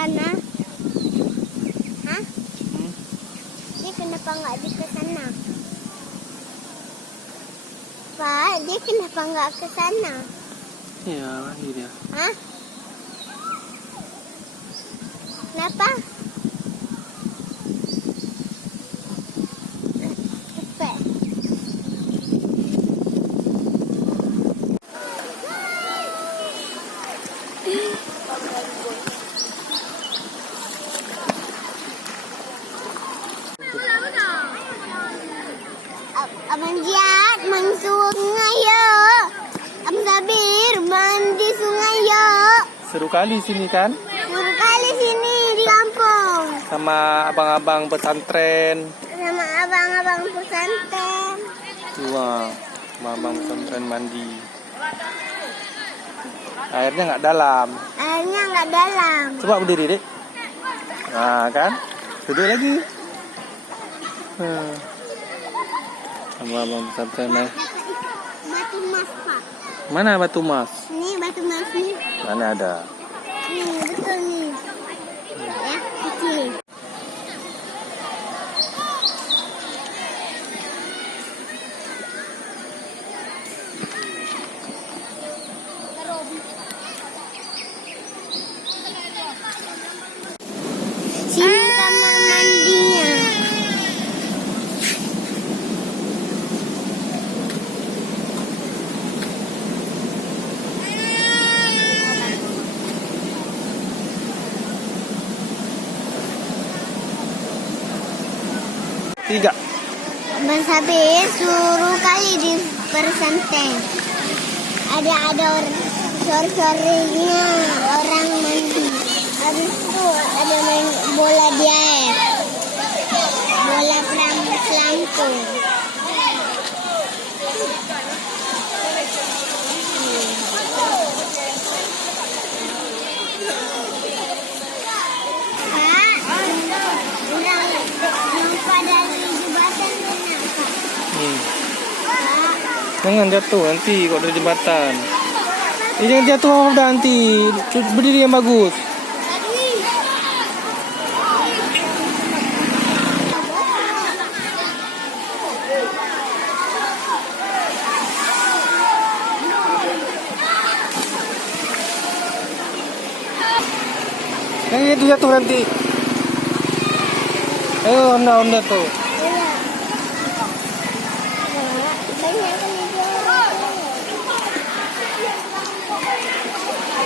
sana? Hah? Dia kenapa nggak di ke sana? Pak, dia kenapa nggak ke sana? Iya, lagi dia. Hah? Kenapa? Capek. Abang Jihad mandi sungai ya. Abang Sabir mandi sungai ya. Seru kali sini kan? Seru kali sini di kampung. Sama abang-abang pesantren. Sama abang-abang pesantren. Wah, abang pesantren mandi. Airnya nggak dalam. Airnya nggak dalam. Coba berdiri, Dek. Nah, kan? Duduk lagi. Sama abang pesantren nih. Batu mas, Pak. Mana batu mas? Ini batu mas nih. Mana ada? Nih, betul nih. Ya, kecil. Sini kamar mandinya. Tiga. Abang Sabir suruh kali di pesantren. Ada sore-sorenya orang mandi. Habis itu ada main bola di air. Bola pelampung. Pak, orang nampak dari jembatan mana, Pak? Pak, Jangan jatuh nanti kalau dari jembatan. Jangan jatuh udah nanti. Berdiri yang bagus. Jangan jatuh nanti. Ayo, onda tuh.